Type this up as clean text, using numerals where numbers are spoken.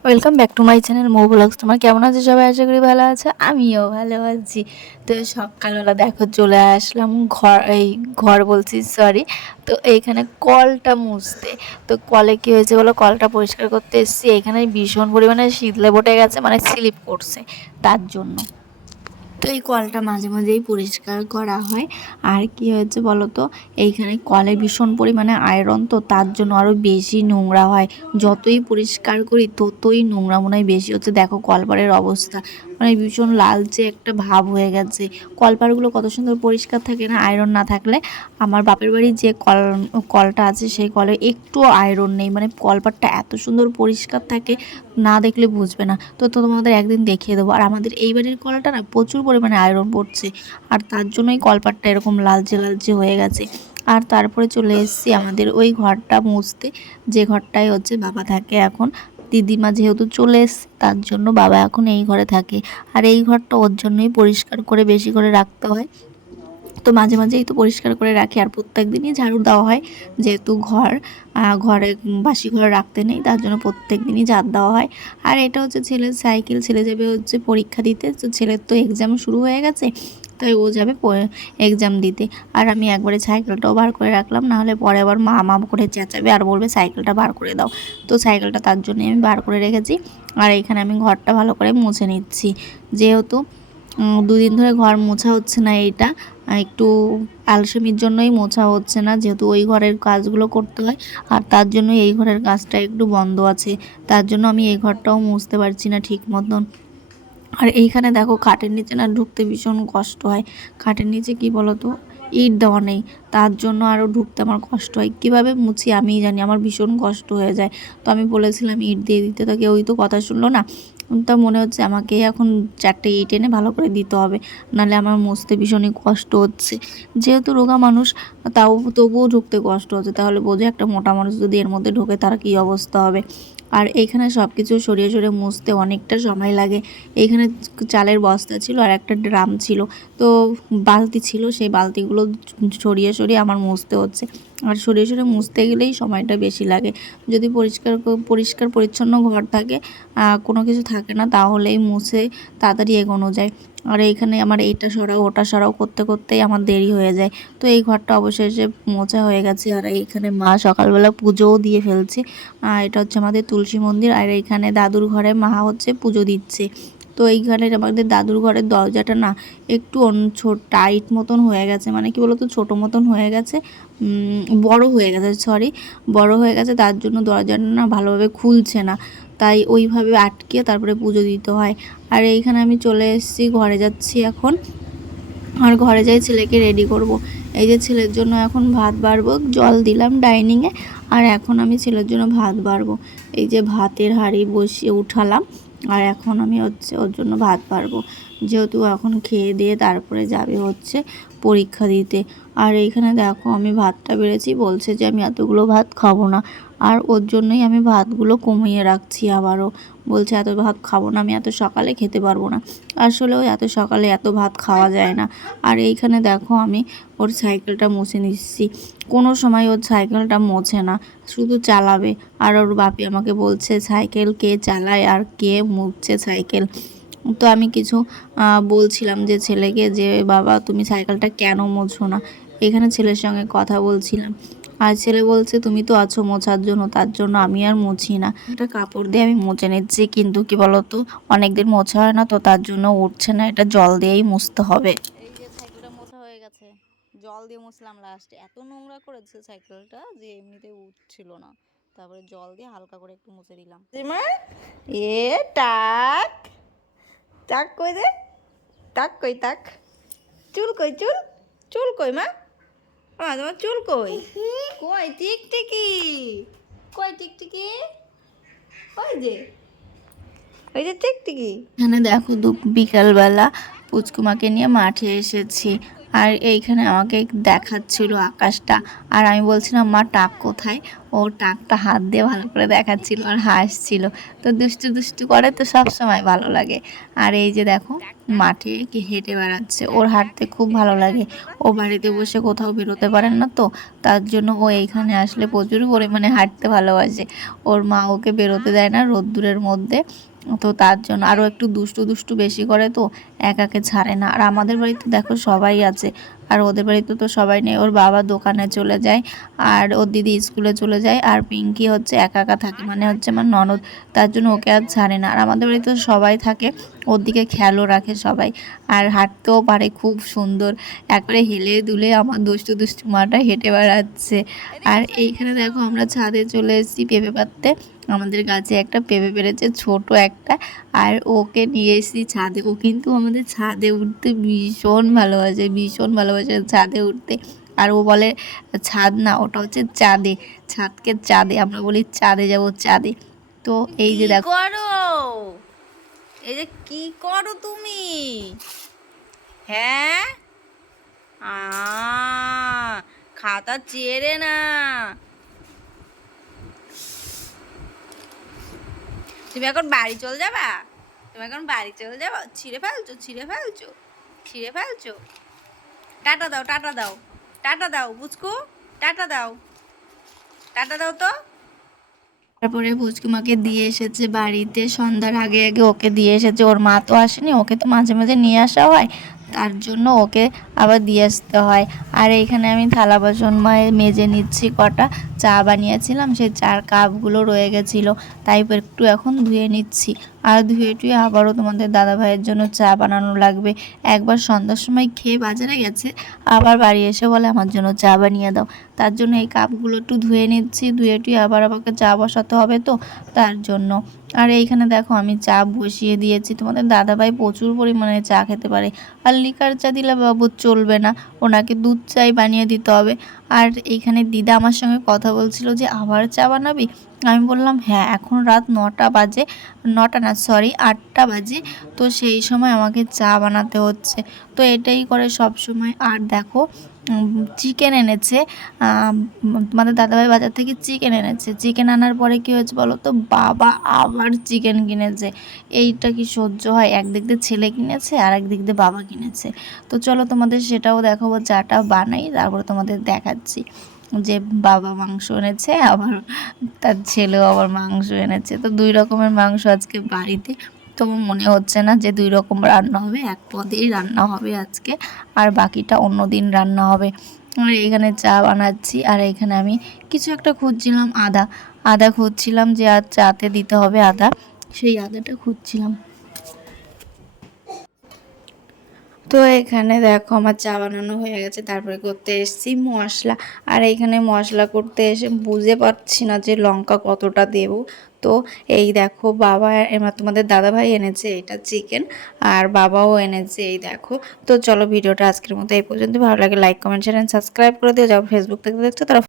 Welcome back to my channel Mou vlogs. তোমার কেমন আছে সবাই? আশা করি ভালো আছে, আমিও ভালো আছি। তো সকালবেলা দেখো চলে আসলাম ঘর বলছি সরি। তো এইখানে কলটা মুছতে। তো কলে কি হয়েছে বলো, কলটা পরিষ্কার করতে এসেছি, এখানে ভীষণ পরিমাণে শীতলে বটে গেছে, মানে স্লিপ করছে তার জন্য। তো এই কলটা মাঝে মাঝেই পরিষ্কার করা হয়। আর কি হয়েছে বলো তো, এইখানে কলে ভীষণ পরিমাণে আয়রন, তো তার জন্য আরও বেশি নোংরা হয়। যতই পরিষ্কার করি ততই নোংরা মনে হয় বেশি হচ্ছে। দেখো কলপাড়ের অবস্থা, মানে ভীষণ লালচে একটা ভাব হয়ে গেছে। কলপাড়গুলো কত সুন্দর পরিষ্কার থাকে না আয়রন না থাকলে। আমার বাপের বাড়ির যে কলটা আছে সেই কলে একটুও আয়রন নেই, মানে কলপাড়টা এত সুন্দর পরিষ্কার থাকে, না দেখলে বুঝবে না। তো তোমাদের একদিন দেখিয়ে দেবো। আর আমাদের এই বাড়ির কলটা না প্রচুর পরিমাণে আয়রন পড়ছে, আর তার জন্যই কলপাটটা এরকম লালচে লালচে হয়ে গেছে। আর তারপরে চলে এসেছি আমাদের ওই ঘরটা মুছতে, যে ঘরটায় হচ্ছে বাবা থাকে এখন। দিদিমা যেহেতু চলে এসছে তার জন্য বাবা এখন এই ঘরে থাকে। আর এই ঘরটা ওর জন্যই পরিষ্কার করে বেশি করে রাখতে হয়। তো মাঝে মাঝেই তো পরিষ্কার করে রাখি, আর প্রত্যেক দিনই ঝাড়ু দেওয়া হয়, যেহেতু ঘরে বাসি ঘরে রাখতে নেই, তার জন্য প্রত্যেক দিনই ঝাড় দেওয়া হয়। আর এটা হচ্ছে ছেলের সাইকেল, ছেলে যাবে হচ্ছে পরীক্ষা দিতে। তো ছেলের তো এক্সাম শুরু হয়ে গেছে, তাই ও যাবে এক্সাম দিতে। আর আমি একবারে সাইকেলটাও বার করে রাখলাম, নাহলে পরে আবার মা মা করে চেঁচাবে আর বলবে সাইকেলটা বার করে দাও। তো সাইকেলটা তার জন্যই আমি বার করে রেখেছি। আর এইখানে আমি ঘরটা ভালো করে মুছে নিচ্ছি, যেহেতু দুদিন ধরে ঘর মোছা হচ্ছে না। এইটা একটু আলসেমির জন্যই মোছা হচ্ছে না, যেহেতু ওই ঘরের কাজগুলো করতে হয়, আর তার জন্য এই ঘরের কাজটা একটু বন্ধ আছে। তার জন্য আমি এই ঘরটাও মুছতে পারছি না ঠিক মতন। আর এইখানে দেখো খাটের নিচে না ঢুকতে ভীষণ কষ্ট হয়। খাটের নিচে কি বলতো, ইট দেওয়া নেই, তার জন্য আরও ঢুকতে আমার কষ্ট হয়। কীভাবে মুছি আমিই জানি, আমার ভীষণ কষ্ট হয়ে যায়। তো আমি বলেছিলাম ইট দিয়ে দিতে, তো কেউই তো কথা শুনলো না। তা মনে হচ্ছে আমাকে এখন 4টে ইট এনে ভালো করে দিতে হবে, নাহলে আমার মুছতে ভীষণই কষ্ট হচ্ছে। যেহেতু রোগা মানুষ, তাও তবুও ঢুকতে কষ্ট হচ্ছে, তাহলে বোঝো একটা মোটা মানুষ যদি এর মধ্যে ঢোকে তার কী অবস্থা হবে। আর এইখানে সব কিছু সরিয়ে সরিয়ে মুছতে অনেকটা সময় লাগে। এইখানে চালের বস্তা ছিল আর একটা ড্রাম ছিল, তো বালতি ছিল, সেই বালতিগুলো সরিয়ে সরিয়ে আমার মুছতে হচ্ছে। আর সরিয়ে সরিয়ে মুছতে গেলেই সময়টা বেশি লাগে। যদি পরিষ্কার পরিচ্ছন্ন ঘর থাকে, কোনো কিছু থাকে না, তাহলেই মুছে তাড়াতাড়ি এগোনো যায়। আর এইখানে আমার এইটা সরাও ওটা সরাও করতে করতেই আমার দেরি হয়ে যায়। তো এই ঘরটা অবশেষে মোছা হয়ে গেছে। আর এইখানে মা সকালবেলা পুজোও দিয়ে ফেলছে। এটা হচ্ছে আমাদের তুলসী মন্দির, আর এইখানে দাদুর ঘরে মা হচ্ছে পুজো দিচ্ছে। তো এইখানে আমাদের দাদুর ঘরের দরজাটা না একটু টাইট মতন হয়ে গেছে, মানে কি বলতো ছোটো মতন হয়ে গেছে, বড় হয়ে গেছে, সরি বড় হয়ে গেছে, তার জন্য দরজাটা না ভালোভাবে খুলছে না। তাই ওইভাবে আটকে তারপরে পুজো দিতে হয়। আর এইখানে আমি চলে এসেছি, ঘরে যাচ্ছি এখন। আর ঘরে যাই ছেলেকে রেডি করব। এই যে ছেলের জন্য এখন ভাত বাড়বো, জল দিলাম ডাইনিংয়ে। আর এখন আমি ছেলের জন্য ভাত বাড়বো। এই যে ভাতের হাঁড়ি বসিয়ে উঠালাম, আর এখন আমি হচ্ছে ওর জন্য ভাত বাড়বো, যেহেতু এখন খেয়ে দিয়ে তারপরে যাবে হচ্ছে পরীক্ষা দিতে। আর এইখানে দেখো আমি ভাতটা বেড়েছি, বলছে যে আমি এতগুলো ভাত খাবো না, আর ওর জন্যই আমি ভাতগুলো কমিয়ে রাখছি। আবারও বলছে এত ভাত খাবো না, আমি এত সকালে খেতে পারবো না। আসলেও এত সকালে এত ভাত খাওয়া যায় না। আর এইখানে দেখো আমি ওর সাইকেলটা মুছে নিচ্ছি। কোনো সময় ওর সাইকেলটা মোছে না, শুধু চালাবে। আর ওর বাপি আমাকে বলছে সাইকেল কে চালায় আর কে মুছছে সাইকেল। তো আমি কিছু বলছিলাম যে ছেলেকে, যে বাবা তুমি সাইকেলটা কেন মোছো না। এখানে ছেলের সঙ্গে কথা বলছিলাম, আর ছেলে বলছে তুমি তো আছো মোছার জন্য, তার জন্য আমি আর মুছি না। একটা কাপড় দিয়ে আমি মুছে নিচ্ছি, কিন্তু কি বলতো অনেকদিন মোছা হয় না, তো তার জন্য উঠছে না, এটা জল দিয়েই মুছতে হবে। এই যে সাইকেলটা মোছা হয়ে গেছে, জল দিয়ে মুছলাম লাস্টে। এত নোংরা করেছে সাইকেলটা যে এমনিতে উঠছিল না, তারপরে জল দিয়ে হালকা করে একটু মুছে দিলাম। এ টাক টাক কই দে, টাক কই টাক, চুল কই চুল, চুল কই মা, তোমার চুল কই, কই টিকটিকি, কই টিকটিকি, ওই যে ওই যে টিকটিকি। এখানে দেখো বিকালবেলা পুচকুমাকে নিয়ে মাঠে এসেছি, আর এইখানে আমাকে দেখাচ্ছিল আকাশটা। আর আমি বলছিলাম মা টাক কোথায়, ও টাকটা হাত দিয়ে ভালো করে দেখাচ্ছিল আর হাসছিল। তো দুষ্টু দুষ্টু করে তো সব সময় ভালো লাগে। আর এই যে দেখো মাঠে কি হেঁটে বেড়াচ্ছে, ওর হাঁটতে খুব ভালো লাগে। ও বাড়িতে বসে কোথাও বেরোতে পারেন না, তো তার জন্য ও এইখানে আসলে প্রচুর পরিমাণে হাঁটতে ভালোবাসে। ওর মা ওকে বেরোতে দেয় না রোদ্দুরের মধ্যে, তো তার জন্য আরও একটু দুষ্টু দুষ্টু বেশি করে, তো একাকে ছাড়ে না। আর আমাদের বাড়িতে দেখো সবাই আছে, আর ওদের বাড়িতে তো সবাই নেই। ওর বাবা দোকানে চলে যায়, আর ওর দিদি স্কুলে চলে যায়, আর পিঙ্কি হচ্ছে একা একা থাকে, মানে হচ্ছে আমার ননদ, তার জন্য ওকে আর ছাড়ে না। আর আমাদের বাড়িতে তো সবাই থাকে, ওর দিকে খেয়ালও রাখে সবাই। আর হাঁটতেও পারে খুব সুন্দর, একবারে হেলে দুলে আমার দুষ্টু দুষ্টু মাটা হেঁটে বেড়াচ্ছে। আর এইখানে দেখো আমরা ছাদে চলে এসেছি পেঁপে পাড়তে। আমাদের গাছে একটা পেঁপে পেরেছে ছোট একটা, আর ওকে নিয়ে এসেছি ছাদে। ও কিন্তু আমাদের ছাদে উঠতে ভীষণ ভালোবাসে, ভীষণ ভালোবাসে ছাদে উঠতে। আর ও বলে ছাদ না, ওটা হচ্ছে চাঁদে, ছাদকে চাঁদে, আমরা বলি চাঁদে যাব চাঁদে। তো এই যে দেখো করো, এই যে কি করো তুমি, হ্যাঁ খাতা চেরে না, তুমি এখন বাড়ি চলে যাবা, তুমি এখন বাড়ি চলে যাবা, ছিঁড়ে ফেলছো ছিঁড়ে ফেলছো ছিঁড়ে ফেলছো। টাটা দাও টাটা দাও টাটা দাও বুঝকু, টাটা দাও, টাটা দাও তো। তারপরে পুচকুমাকে দিয়ে এসেছে বাড়িতে, সন্ধ্যার আগে আগে ওকে দিয়ে এসেছে। ওর মা তো আসেনি, ওকে তো মাঝে মাঝে নিয়ে আসা হয়, তার জন্য ওকে আবার দিয়ে আসতে হয়। আর এইখানে আমি থালা বাসন মেজে নিচ্ছি কটা, চা বানিয়েছিলাম সেই চার কাপগুলো রয়ে গেছিলো, তাই একটু এখন ধুয়ে নিচ্ছি। আর ধুয়ে টুয়ে আবারও তোমাদের দাদা ভাইয়ের জন্য চা বানানো লাগবে। একবার সন্ধ্যার সময় খেয়ে বাজারে গেছে, আবার বাড়ি এসে বলে আমার জন্য চা বানিয়ে দাও। তার জন্য এই কাপগুলো একটু ধুয়ে নিচ্ছি, ধুয়ে টুয়ে আবার আমাকে চা বসাতে হবে, তো তার জন্য। আর এইখানে দেখো আমি চা বসিয়ে দিয়েছি। তোমাদের দাদাভাই প্রচুর পরিমাণে চা খেতে পারে, আর লিকার চা দিলে বাবু চলবে না, ওনাকে দুধ চাই বানিয়ে দিতে হবে। আর এইখানে দিদা আমার সঙ্গে কথা বলছিল যে আবার চা বানাবি। আমি বললাম হ্যাঁ, এখন রাত 9টা বাজে, 9টা না সরি 8টা বাজে, তো সেই সময় আমাকে চা বানাতে হচ্ছে। তো এটাই করে সব সময়। আর দেখো চিকেন এনেছে, তোমাদের দাদাভাই বাজার থেকে চিকেন এনেছে। চিকেন আনার পরে কী হয়েছে বলো তো, বাবা আবার চিকেন কিনেছে। এইটা কি সহ্য হয়? একদিক দিয়ে ছেলে কিনেছে আর একদিক দিয়ে বাবা কিনেছে। তো চলো তোমাদের সেটাও দেখাবো, চাটা বানাই তারপরে তোমাদের দেখাচ্ছি যে বাবা মাংস এনেছে, আবার তার ছেলেও আবার মাংস এনেছে। তো 2 রকমের মাংস আজকে বাড়িতে। তো মনে হচ্ছে না যে 2 রকম রান্না হবে, এক পদেই রান্না হবে আজকে, আর বাকিটা অন্য দিন রান্না হবে। আর এখানে চা বানাচ্ছি, আর এখানে আমি কিছু একটা খুঁজছিলাম, আদা আদা খুঁজছিলাম যে আর চাতে দিতে হবে আদা, সেই আদাটা খুঁজছিলাম। তো এখানে দেখো আমার চা বানানো হয়ে গেছে, তারপরে করতে এসেছি মশলা। আর এইখানে মশলা করতে এসে বুঝে পাচ্ছি না যে লঙ্কা কতটা দেব। তো এই দেখো বাবা এবার তোমাদের দাদাভাই এনেছে এটা চিকেন, আর বাবাও এনেছে এই দেখো। তো চলো ভিডিওটা আজকের মতো এই পর্যন্ত, ভালো লাগে লাইক কমেন্ট শেয়ার সাবস্ক্রাইব করে দিও। যাও ফেসবুক থেকে দেখছো তারা